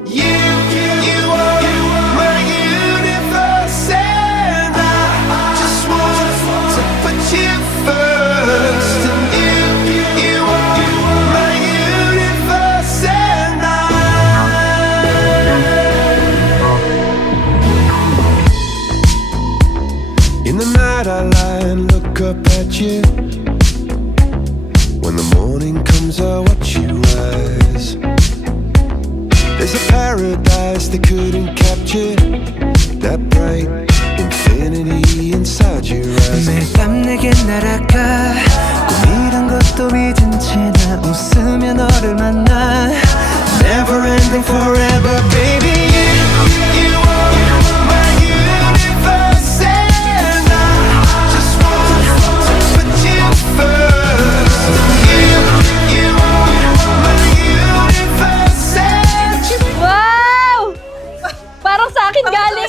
You are my universe, and I just want to put you first. And you are my universe, and in the night I lie and look up at you. When the morning comes I watch you rise. There's a paradise they couldn't capture, that bright infinity inside your eyes. 매일 밤 내게 날아가 꿈이란 것도 잊은 채 나 웃으며 너를 만나 Never ending forever, baby. You are my universe, and I just want to put you first. You are my universe, and Wow! Parang sa akin galing.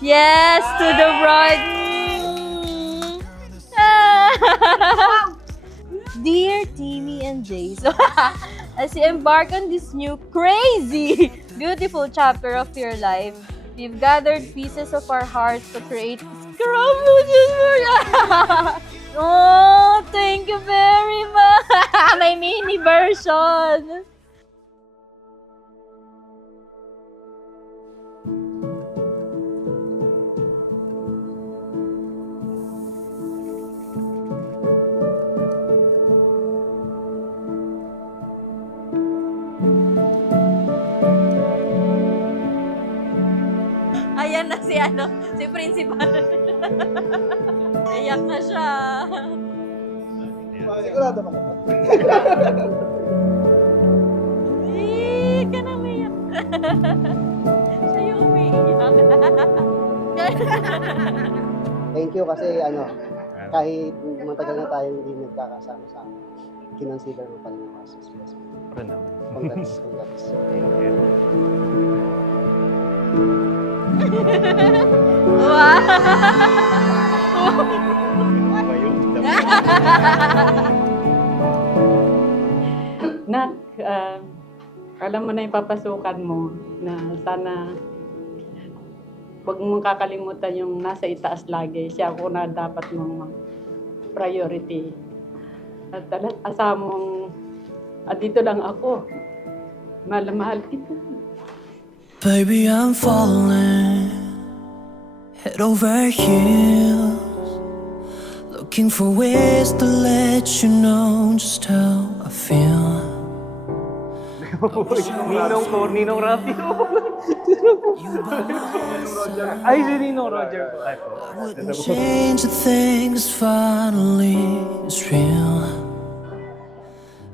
Yes, to the bride. Dear Timmy and Jace, as you embark on this new crazy, beautiful chapter of your life, we've gathered pieces of our hearts to create scrapbooks for you. Oh, thank you very much. May mini version. Ayan na si principal. Iyak na siya. Sigurado ka ba? Ka na umiyak. Siya yung umiiyak. Thank you kasi kahit matagal na tayo hindi nagkakasama-sama, kinonsider mo pa rin ako as best friend. Congrats. Wow! Nak, alam mo na yung papasukan mo na sana huwag mong kakalimutan yung nasa itaas lagi. Siya ako na dapat mong priority. At asa mong, dito lang ako. Mahal na mahal kita. Baby, I'm falling head over heels, looking for ways to let you know just how I feel. Ninong Rafi. Ay, si Ninong Roger. I wouldn't change a thing, 'cause finally it's real.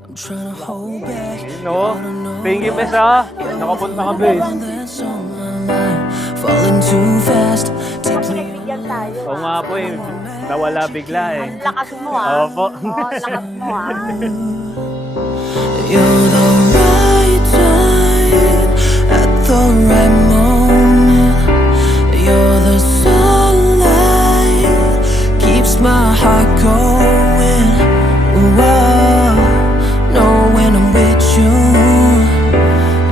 I'm trying to hold back. No, thank you, Pesa. Nakapunta ka, bes. That's on my mind, falling too fast, deeply. Bigyan tayo. Oo nga po eh. Nawala bigla eh. Lakas mo ah. Opo. Lakas mo ah. You're the right time at the right moment. You're the sunlight keeps my heart going. Whoa, know when I'm with you,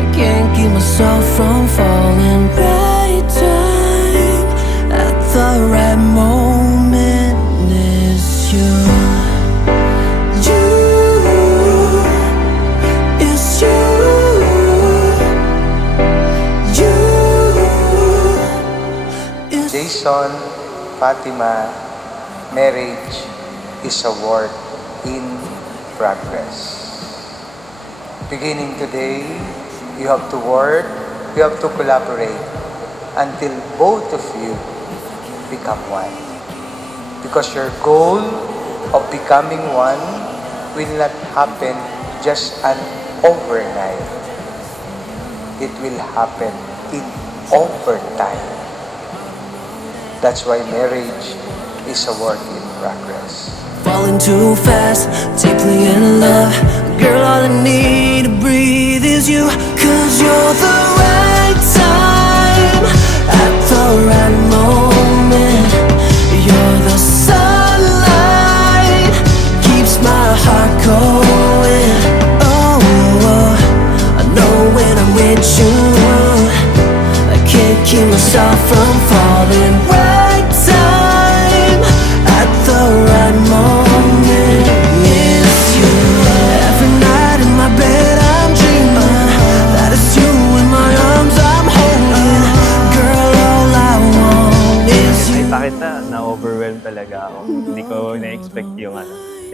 I can't keep myself from falling. Right time at the right moment is you. Jason, Fatima, marriage is a work in progress. Beginning today, you have to work, you have to collaborate until both of you become one. Because your goal of becoming one will not happen just an overnight. It will happen in overtime. That's why marriage is a work in progress. Falling too fast, deeply in love. Girl, all I need to breathe is you. 'Cause you're the right time at the right moment. You're the sunlight keeps my heart going. Oh, I know when I'm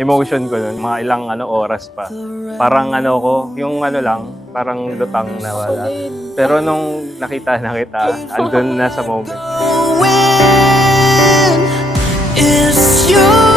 emotion ko nun, mga ilang oras pa. Parang ko, yung lang, parang lutang na wala. Pero nung nakita na kita, andun na sa moment. When is you?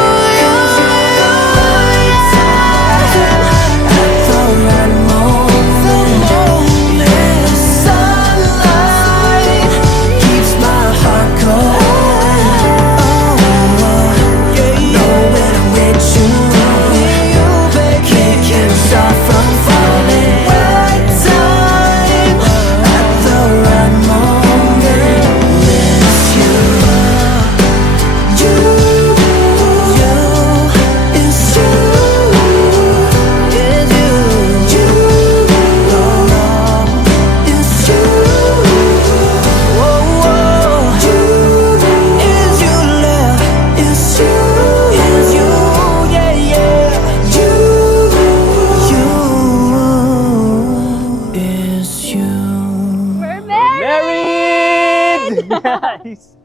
We're married! Married! Nice!